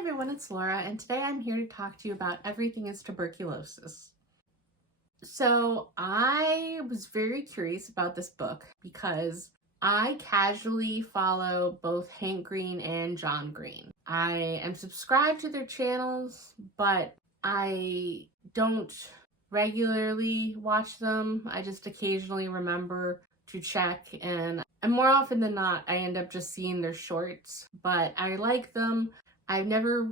everyone, it's Laura, and today I'm here to talk to you about everything is tuberculosis. So I was very curious about this book because I casually follow both Hank Green and John Green. I am subscribed to their channels, but I don't regularly watch them. I just occasionally remember to check, and more often than not, I end up just seeing their shorts, but I like them. I've never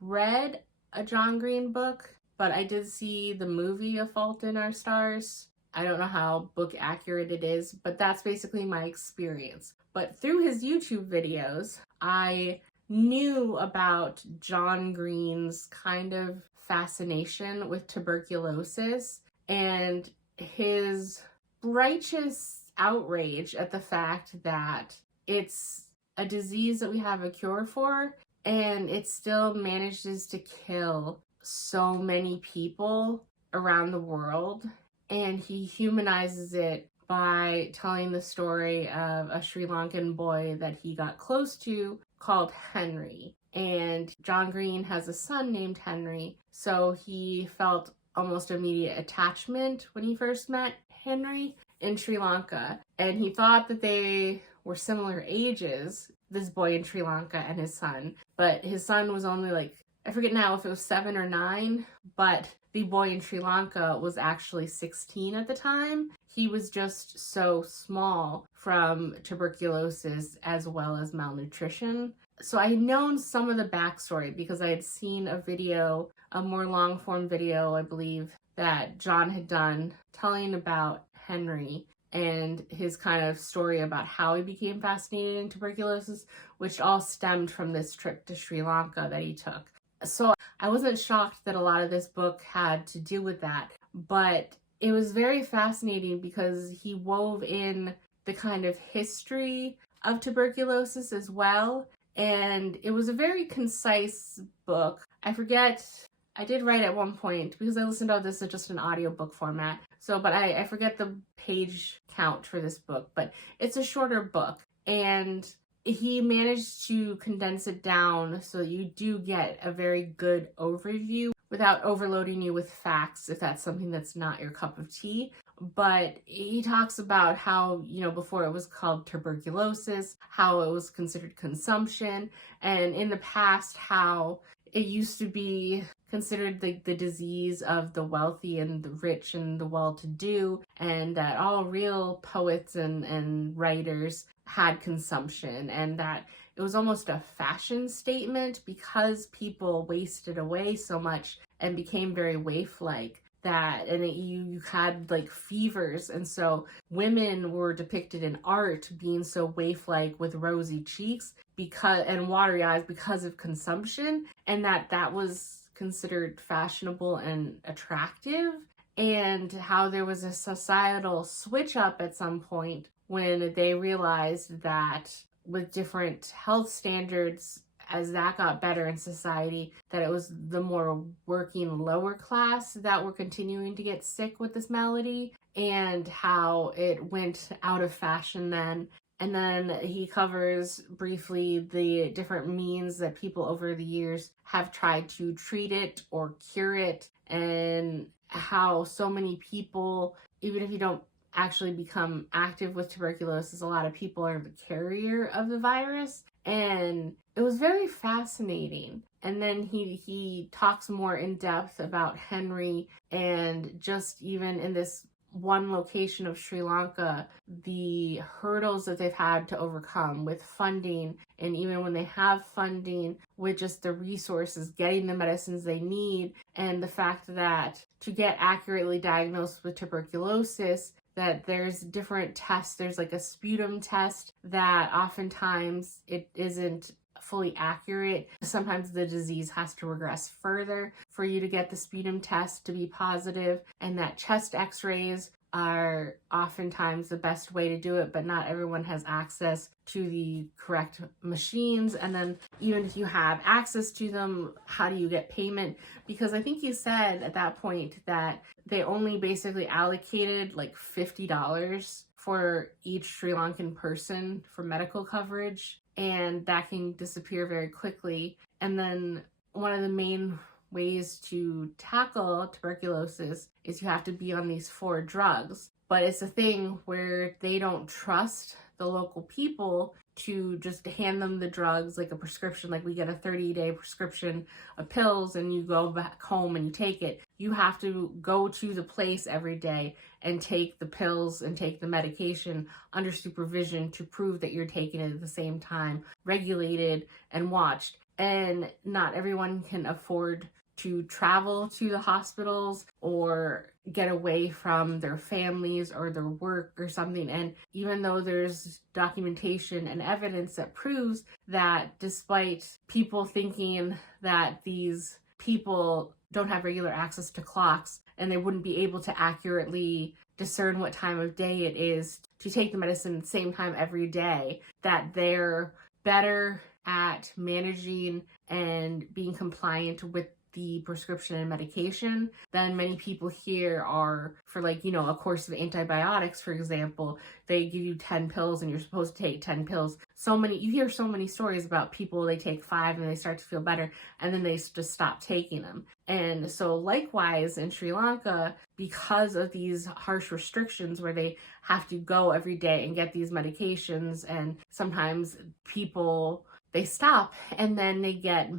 read a John Green book, but I did see the movie A Fault in Our Stars. I don't know how book accurate it is, but that's basically my experience. But through his YouTube videos, I knew about John Green's kind of fascination with tuberculosis and his righteous outrage at the fact that it's a disease that we have a cure for, and it still manages to kill so many people around the world. And he humanizes it by telling the story of a Sri Lankan boy that he got close to called Henry. And John Green has a son named Henry, so he felt almost immediate attachment when he first met Henry in Sri Lanka. And he thought that they were similar ages, this boy in Sri Lanka and his son, but his son was only like, I forget now if it was 7 or 9, but the boy in Sri Lanka was actually 16 at the time. He was just so small from tuberculosis as well as malnutrition. So I had known some of the backstory because I had seen a video, a more long form video, I believe, that John had done telling about Henry and his kind of story about how he became fascinated in tuberculosis, which all stemmed from this trip to Sri Lanka that he took. So I wasn't shocked that a lot of this book had to do with that, but it was very fascinating because he wove in the kind of history of tuberculosis as well. And it was a very concise book. I forget, I did write at one point, because I listened to this as just an audiobook format. But I forget the page count for this book, but it's a shorter book. And he managed to condense it down so you do get a very good overview without overloading you with facts if that's something that's not your cup of tea. But he talks about how, before it was called tuberculosis, how it was considered consumption, and in the past how it used to be considered the disease of the wealthy and the rich and the well-to-do, and that all real poets and writers had consumption, and that it was almost a fashion statement because people wasted away so much and became very waif-like. You had like fevers, and so women were depicted in art being so waif-like with rosy cheeks and watery eyes because of consumption, and that was considered fashionable and attractive, and how there was a societal switch up at some point when they realized that with different health standards, as that got better in society, that it was the more working lower class that were continuing to get sick with this malady, and how it went out of fashion then. And then he covers briefly the different means that people over the years have tried to treat it or cure it, and how so many people, even if you don't actually become active with tuberculosis, a lot of people are the carrier of the virus. And it was very fascinating. And then he talks more in depth about Henry, and just even in this one location of Sri Lanka, the hurdles that they've had to overcome with funding, and even when they have funding, with just the resources, getting the medicines they need, and the fact that to get accurately diagnosed with tuberculosis, that there's different tests. There's like a sputum test that oftentimes it isn't fully accurate. Sometimes the disease has to regress further for you to get the sputum test to be positive, and that chest x-rays are oftentimes the best way to do it, but not everyone has access to the correct machines. And then even if you have access to them, how do you get payment? Because I think you said at that point that they only basically allocated like $50 for each Sri Lankan person for medical coverage, and that can disappear very quickly. And then one of the main ways to tackle tuberculosis is you have to be on these 4 drugs. But it's a thing where they don't trust the local people to just hand them the drugs like a prescription. Like we get a 30-day prescription of pills and you go back home and you take it. You have to go to the place every day and take the pills and take the medication under supervision to prove that you're taking it at the same time, regulated and watched. And not everyone can afford to travel to the hospitals or get away from their families or their work or something. And even though there's documentation and evidence that proves that despite people thinking that these people don't have regular access to clocks and they wouldn't be able to accurately discern what time of day it is to take the medicine at the same time every day, that they're better at managing and being compliant with the prescription and medication than many people here are for, like, you know, a course of antibiotics, for example. They give you 10 pills and you're supposed to take 10 pills. You hear so many stories about people, they take 5 and they start to feel better and then they just stop taking them. And so likewise in Sri Lanka, because of these harsh restrictions where they have to go every day and get these medications, and sometimes people, they stop and then they get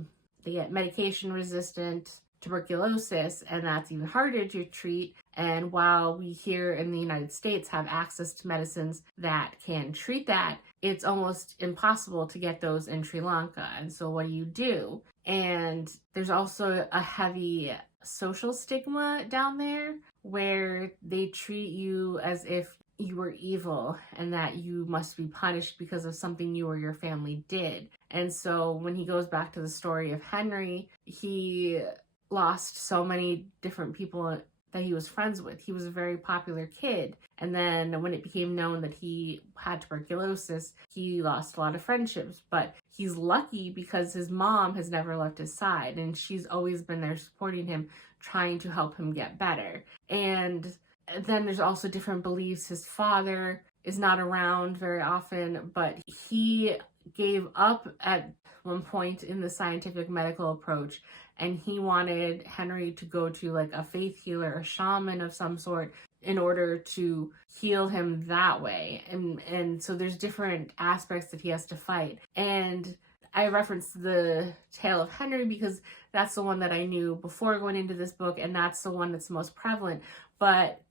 medication resistant tuberculosis, and that's even harder to treat. And while we here in the United States have access to medicines that can treat that, it's almost impossible to get those in Sri Lanka. And so what do? And there's also a heavy social stigma down there where they treat you as if you were evil and that you must be punished because of something you or your family did. And so when he goes back to the story of Henry, he lost so many different people that he was friends with. He was a very popular kid. And then when it became known that he had tuberculosis, he lost a lot of friendships. But he's lucky because his mom has never left his side and she's always been there supporting him, trying to help him get better. And then there's also different beliefs. His father is not around very often, but he gave up at one point in the scientific medical approach, and he wanted Henry to go to like a faith healer, a shaman of some sort, in order to heal him that way. And so there's different aspects that he has to fight. And I referenced the tale of Henry because that's the one that I knew before going into this book, and that's the one that's most prevalent. But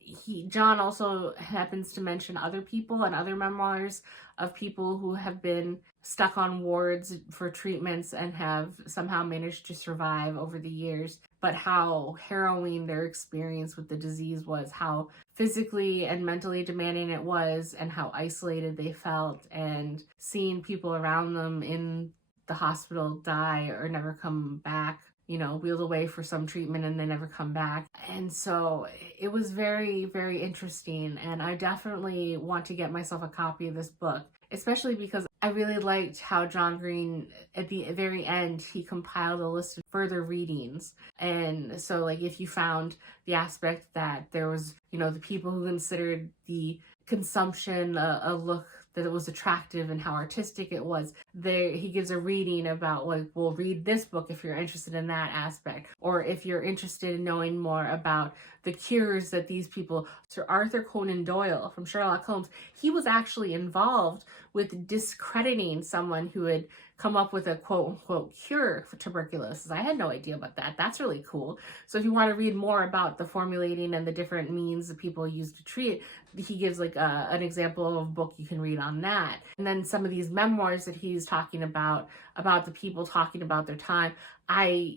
John also happens to mention other people and other memoirs of people who have been stuck on wards for treatments and have somehow managed to survive over the years, but how harrowing their experience with the disease was, how physically and mentally demanding it was, and how isolated they felt, and seeing people around them in the hospital die or never come back, you know, wheeled away for some treatment and they never come back. And so it was very, very interesting. And I definitely want to get myself a copy of this book, especially because I really liked how John Green, at the very end, he compiled a list of further readings. And so, like, if you found the aspect that there was, you know, the people who considered the consumption a look that it was attractive and how artistic it was, there he gives a reading about, like, well, read this book if you're interested in that aspect, or if you're interested in knowing more about the cures that these people. Sir Arthur Conan Doyle from Sherlock Holmes, he was actually involved with discrediting someone who had come up with a quote-unquote cure for tuberculosis. I had no idea about that. That's really cool. So if you want to read more about the formulating and the different means that people use to treat, he gives like an example of a book you can read on that. And then some of these memoirs that he's talking about the people talking about their time.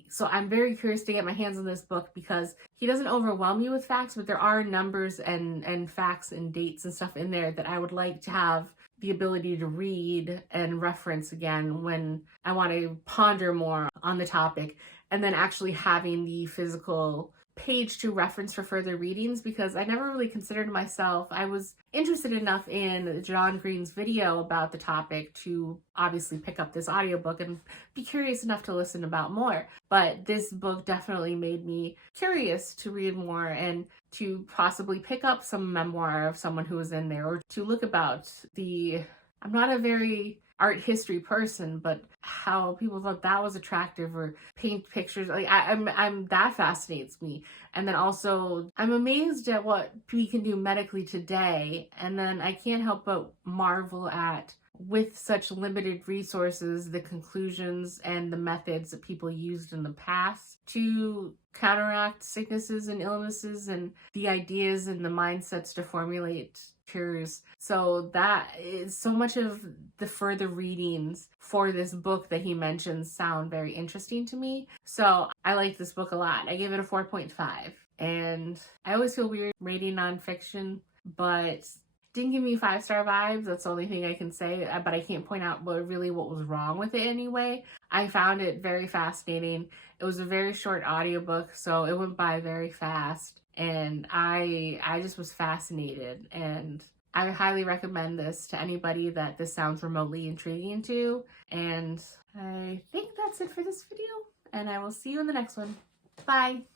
So I'm very curious to get my hands on this book because he doesn't overwhelm you with facts, but there are numbers and facts and dates and stuff in there that I would like to have the ability to read and reference again when I want to ponder more on the topic, and then actually having the physical page to reference for further readings, because I never really considered myself, I was interested enough in John Green's video about the topic to obviously pick up this audiobook and be curious enough to listen about more. But this book definitely made me curious to read more and to possibly pick up some memoir of someone who was in there, or to look about I'm not a very art history person, but how people thought that was attractive or paint pictures, like I'm that fascinates me. And then also I'm amazed at what we can do medically today, and then I can't help but marvel at, with such limited resources, the conclusions and the methods that people used in the past to counteract sicknesses and illnesses, and the ideas and the mindsets to formulate cures. So that is so much of the further readings for this book that he mentions sound very interesting to me. So I like this book a lot. I give it a 4.5. And I always feel weird rating nonfiction, but didn't give me 5-star vibes. That's the only thing I can say, but I can't point out what was wrong with it anyway. I found it very fascinating. It was a very short audiobook, so it went by very fast, and I just was fascinated, and I highly recommend this to anybody that this sounds remotely intriguing to. And I think that's it for this video, and I will see you in the next one. Bye!